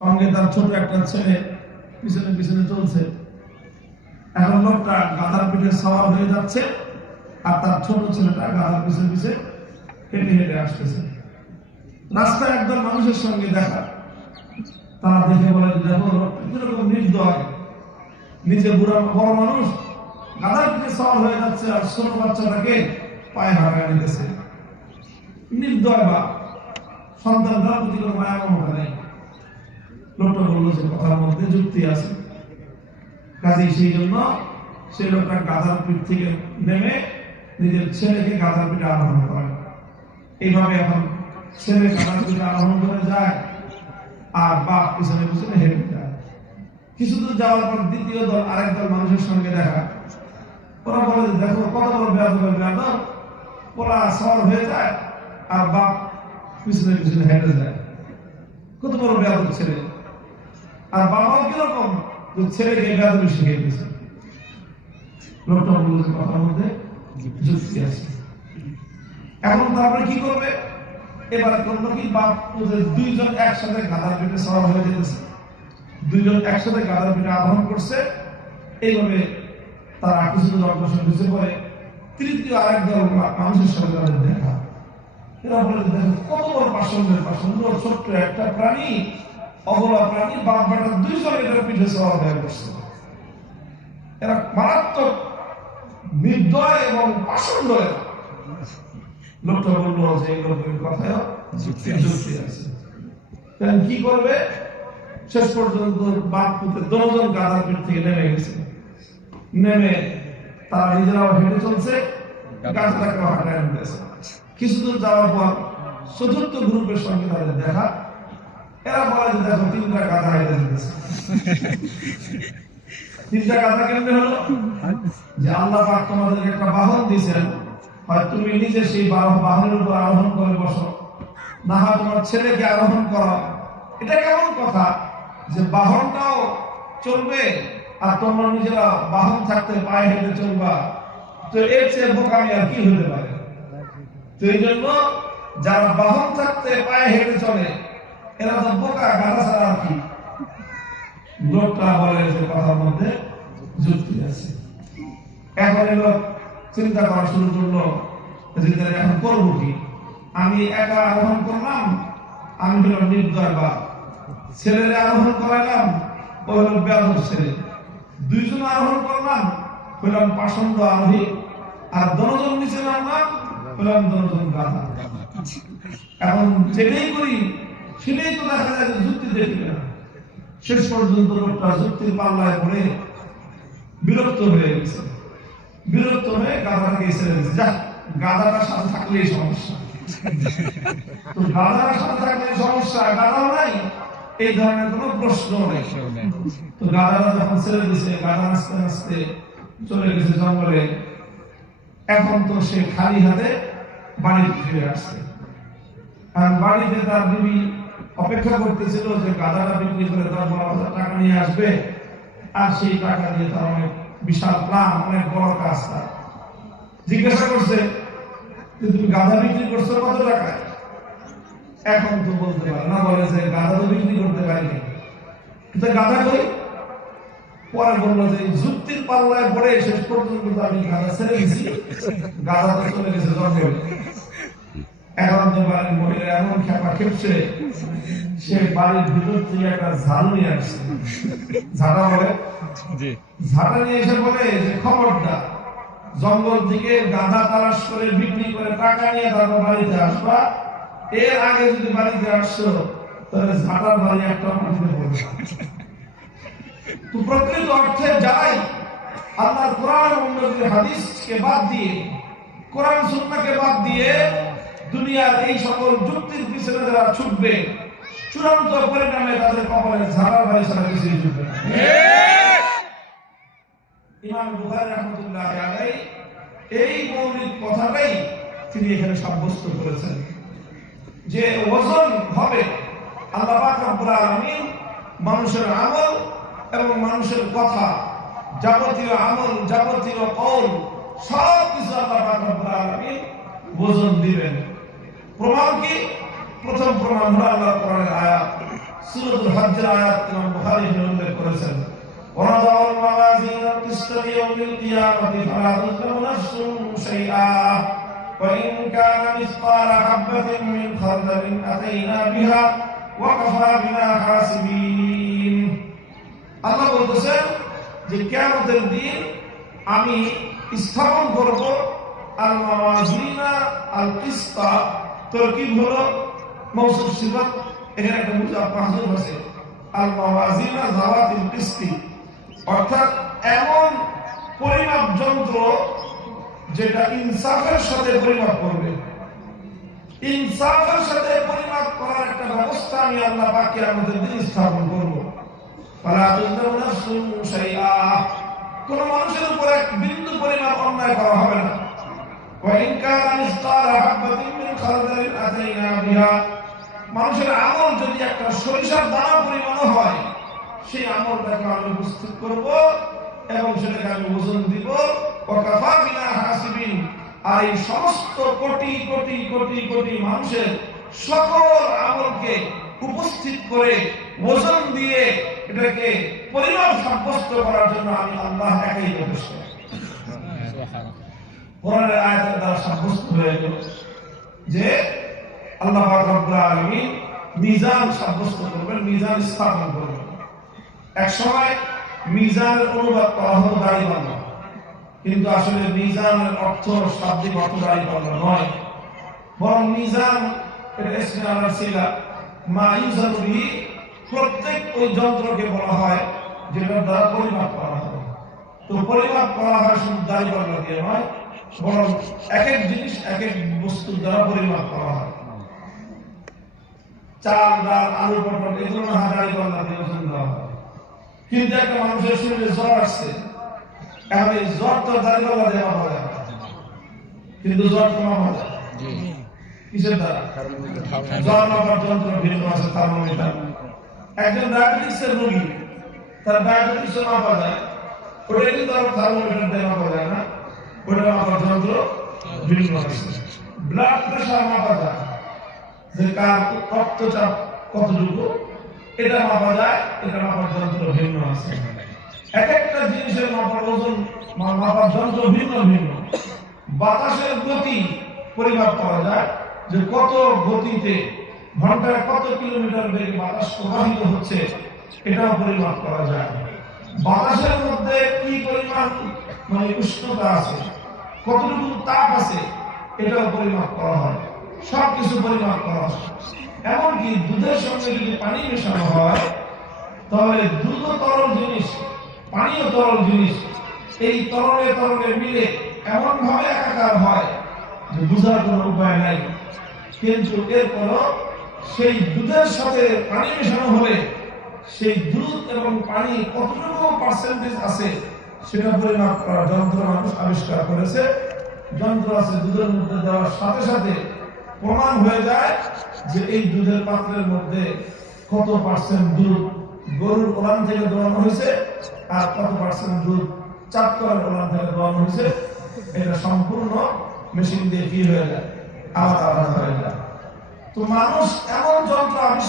সঙ্গে তার ছোট একটা ছেলে পিছনে পিছনে চলছে। এখন লোকটা গাধার পিঠে সওয়ার হয়ে যাচ্ছে আর তার ছোট ছেলেটা গাধার পিছনে পিছে হেঁটে হেঁটে আসতেছে। রাস্তায় একদল মানুষের সঙ্গে দেখা, তারা দেখে বলে, দেখো কিরকম নির্দয়, নিচে বুড়া বড় মানুষ গাধার পিঠে সওয়ার হয়ে যাচ্ছে আর ছোট বাচ্চাটাকে পায়ে হাঁটায় নিতেছে। নির্দয় বা সন্তানরা প্রতি কোনো মায়া মমতা নেই। লোকটা বললো যে কথার মধ্যে যুক্তি আছে, কাজেই সেই জন্য সে লোকটা গাধার পিঠ থেকে নেমে নিজের ছেলেকে গাধার পিঠে আরোহণ করে। এইভাবে এখন ছেলে গাধার পিঠে আরোহণ করে যায় আর বাপ পিছনে পিছনে হেঁটে যায়। কিছুদূর যাওয়ার পর দ্বিতীয় দল আরেক দল মানুষের সঙ্গে দেখা। ওরা বলে, দেখো কত বড় বেয়াদব, ওরা সওয়ার হয়ে যায় আর বাপ পিছনে পিছনে হেঁটে যায়। কত বড় বেয়াদব ছেলে, আর বাবাও কিরকম ছেলেকে বেয়াদবি শিখিয়ে দিয়েছে। লোকটা বলল যে কথার মধ্যে যুক্তি আছে। এখন তারপরে কি করবে? এবার করলো কি, বাপ দুইজন একসাথে গাধার পিঠে সওয়ার হয়ে যেতেছে, দুইজন একসাথে গাধার পিঠে আরোহণ করছে। এইভাবে তারা কিছুদিন অগ্রসর হয়েছে পরে তৃতীয় আরেক দল মানুষের সঙ্গে তাদের দেখা। এরা বলে, দেখো কত বড় পাষণ্ড ছোট্ট একটা প্রাণী, অবলা প্রাণী, বাপ বেটা দুইজন এটার পিঠে সওয়ার হয়ে বসছে। এরা মারাত্মক নির্দয় এবং পাষণ্ড। লোকটা বললো যে এই লোকের কথায় যুক্তি আছে। কি করবে? শেষ পর্যন্ত বাপ পুত্র দুজন গাধার পিঠ থেকে নেমে গেছে। নেমে তারা নিজেরাও হেঁটে চলছে, গাছটাকে হাঁটায় আনতেছে। কিছুদূর যাওয়ার পর চতুর্থ গ্রুপের সঙ্গে তাদের দেখা। এরা বলে যে দেখো তিনটা গাধা হেঁটে যেতেছে। তিনটা গাধা কেমনে হলো? যে আল্লাহ পাক তোমাদেরকে একটা বাহন দিয়েছেন, হয় তুমি নিজে সেই বাহনের উপর আরোহণ করে বসো, না হয় তোমার ছেলেকে আরোহণ করো। এটা কেমন কথা যে বাহনটাও চলবে আর তোমরা নিজেরা বাহন থাকতে পায়ে হেঁটে চলবা? তো এর চেয়ে বোকামি আর কি হতে পারে? তো এই জন্য যারা বাহন থাকতে পায়ে হেঁটে চলে এরা তো বোকা, গাধা ছাড়া আর কি। লোকটা বলে যে কথার মধ্যে যুক্তি আছে। এখন এলো চিন্তা করা শুরু করলো যে এখন করবো কি? আমি একা আরোহণ করলাম, আমি হলো নির্দয় বাপ, ছেলেরে আরোহণ করাইলাম, ও হলো বেয়াদব ছেলে। দুইজন আরোহণ করলাম, হইলাম পাষণ্ড আরোহী, আর দনজন নিচে নামলাম, হইলাম দনজন গাধা। এখন যেটাই করি সেটাই তো দেখা যায় যুক্তি দেখি না। শেষ পর্যন্ত লোকটা যুক্তির পাল্লায় পড়ে বিরক্ত হয়ে গেছে। বিরক্ত হয়ে গাধাটাকে ছেড়ে দিয়েছে। যাক, গাধাটার সাথে থাকলেই সমস্যা, তো গাধার সাথে থাকলে সমস্যা, গাধাও নাই, এই ধরনের কোন প্রশ্ন নেই। তো গাধাটা যখন ছেড়ে দিয়েছে, গাধা আস্তে আস্তে চলে গেছে জঙ্গলে। এখন তো সে খালি হাতে বাড়িতে ফিরে আসছে। আর বাড়িতে তার বিবি অপেক্ষা করতেছিল যে গাধাটা বিক্রি করে 10-12,000 টাকা নিয়ে আসবে, আর সেই টাকা দিয়ে তার অনেক বিশাল প্ল্যান, অনেক বড় কাজ। তার জিজ্ঞাসা করছে, তুমি গাধা বিক্রি করছো কত টাকায়? এখন তো বলতে পারে না, বলে যে গাধা তো বিক্রি করতে পারিনি, কিন্তু গাধা কই? পরে বললো যে যুক্তির পাল্লায় পড়ে শেষ পর্যন্ত আমি গাধা ছেড়ে দিছি, গাধা তো চলে গেছে জঙ্গলে। এখন তো বাড়ির মহিলা এমন খেপা খেপছে, সে বাড়ির ভিতর থেকে একটা ঝাড়ু নিয়ে আসছে। ঝাড়া বলে, ঝাড়া নিয়ে এসে বলে যে খবরদার, জঙ্গল থেকে গাধা তালাশ করে বিক্রি করে টাকা নিয়ে তারপর বাড়িতে আসবা। এর আগে যদি বাড়িতে আসছো তাহলে ঝাড়ার বাড়ি একটা মাটিতে পড়বে। তো প্রকৃত অর্থে যাই আল্লাহর কোরআন ও নবীর হাদিসকে বাদ দিয়ে, কোরআন সুন্নাহকে বাদ দিয়ে দুনিয়ার এই সকল যুক্তির পিছনে যারা ছুটবে, চূড়ান্ত পরিণামে তাদের কপালে ঝাড়ার বাড়ি ছাড়া কিছুই ছুটবে না। ইমাম বুখারী রাহমাতুল্লাহি আলাইহি এই মৌলিক কথাটাই তিনি এখানে সাব্যস্ত করেছেন যে ওজন হবে আল্লাহ পাক রব্বুল আলামিন মানুষের আমল এবং মানুষের কথা, যাবতীয় আমল, যাবতীয় কওল, সব কিছু আল্লাহ পাক রব্বুল আলামিন ওজন দিবেন। প্রমাণ কি? প্রথম প্রমাণ হলো আল্লাহর কোরআনের আয়াত, সূরাতুল হজ্জের আয়াত ইমাম বুখারী উল্লেখ করেছেন, ওয়ানাদাউ আল-মাওয়াজিন আল-কিসতা লিয়াউমিল কিয়ামাতি ফালা তুযলামু নাফসুন শাইআ ওয়া ইন কানা মিসকালা হাববাতিন মিন খারদালিন আতাইনা বিহা ওয়া কাফা বিনা হাসিবিন। আল্লাহ বলতেছেন যে কিয়ামতের দিন আমি স্থাপন করব আল-মাওয়াজিনা আল-কিসতা, তারকিব হলো মওসুফ সিফাত, এখানে একটা মুজাফ মাহজুফ আছে, আল-মাওয়াজিনা যাওয়াতিল কিসতি, অর্থাৎ এমন পরিমাপ যন্ত্র যেটা ইনসাফের সাথে পরিমাপ করবে। ইনসাফের সাথে পরিমাপ করার একটা ব্যবস্থা আমি আল্লাহ পাক কিয়ামতের দিন স্থাপন করব। ফালা তুযলামু নাফসুন শাইআ, কোন মানুষের উপর এক বিন্দু পরিমাণ অন্যায় করা হবে না। ওয়া ইন কানা মিসকালা হাববাতিন মিন খারদালিন আতাইনা বিহা, মানুষের আমল যদি একটা সরিষার দানা পরিমাণও হয়, সেই আমলটাকে আমি উপস্থিত করব এবং সেটাকে আমি ওজন দিব। ওয়া কাফা বিনা হাসিবিন, আর এই সমস্ত কোটি কোটি কোটি কোটি মানুষের সকল আমলকে উপস্থিত করে ওজন দিয়ে এটাকে পরিমাপ সাব্যস্ত করার জন্য আমি আল্লাহ একাই যথেষ্ট। কোরআনের আয়াতের দ্বারা সাব্যস্ত হয়ে গেল যে আল্লাহ পাক রব্বুল আলামিন মিজান সাব্যস্ত করবেন, মিজান স্থাপন করবেন। এক সময় মিজানের অনুবাদ করা হতো দাড়ি পাল্লা, কিন্তু আসলে মিজানের অর্থ শাব্দিক অর্থ দাড়ি পাল্লা নয়, বরং মিজান এটা ইসমে আলার সিলা মা ইউজানু বিহি, প্রত্যেক ওই যন্ত্রকে বলা হয় যেটার দ্বারা পরিমাপ করা হয়। তো পরিমাপ করা হয় শুধু দাড়ি পাল্লা দিয়ে নয়, বরং এক এক জিনিস এক এক বস্তুর দ্বারা পরিমাপ করা হয়। চাল, ডাল, আলু, পটল এগুলো না হয় দাড়ি পাল্লা দিয়ে ওজন দেওয়া হয়। কিন্তু একটা মানুষের শরীরে জ্বর আসছে, এখন এই জ্বর তো দাড়ি পাল্লা দিয়ে মাপা যায় না, কিন্তু জ্বর তো মাপা যায় কিসের দ্বারা? জ্বর মাপার যন্ত্র ভিন্ন আছে, থার্মোমিটার। একজন ডায়াবেটিসের রোগী, তার ডায়াবেটিস মাপা যায়, ওটা কিন্তু আর থার্মোমিটার দিয়ে মাপা যায় না, ওটা মাপার যন্ত্র ভিন্ন আছে। ব্লাড প্রেশার মাপা যায়, যে কার রক্তচাপ কতটুকু, এটা মাপা যায়, এটা মাপার যন্ত্র ভিন্ন আছে। এক একটা জিনিসের মাপার ওজন মাপার যন্ত্র ভিন্ন ভিন্ন। বাতাসের গতি পরিমাপ করা যায়, যে কত গতিতে ঘন্টায় কত কিলোমিটার বেগে বাতাস প্রবাহিত হচ্ছে, এটাও পরিমাপ করা যায়। বাতাসের মধ্যে কি পরিমাণ উষ্ণতা আছে, কতটুকু তাপ আছে, এটাও পরিমাপ করা হয়। সবকিছু পরিমাপ করা হয়। এমনকি দুধের সঙ্গে যদি পানি মেশানো হয়, তাহলে দুধ তরল জিনিস, পানিও তরল জিনিস, এই তরলে তরলে মিলে এমন ভাবে একাকার হয় যে বুঝার কোনো উপায় নাই। কিন্তু এরপরও সেই দুধের সাথে পানি মেশানো হলে সেই দুধ এবং পানি কতটুকু পার্সেন্টেজ আছে সেটা পরিমাপ করার যন্ত্র মানুষ আবিষ্কার করেছে। যন্ত্র আছে, দুধের মধ্যে দেওয়ার সাথে সাথে প্রমাণ হয়ে যায় যে এই দুধের পাত্রের মধ্যে কত পার্সেন্ট দুধ গরুর ওলান থেকে দোয়ানো হয়েছে আর কত পার্সেন্ট দুধ চাপ করার ওলান থেকে দোয়ানো হয়েছে। এটা সম্পূর্ণ মেশিন দিয়ে কি হয়ে যায়, আলাদা আলাদা হয়ে যায়। তো মানুষ এমন যন্ত্র আবিষ্কার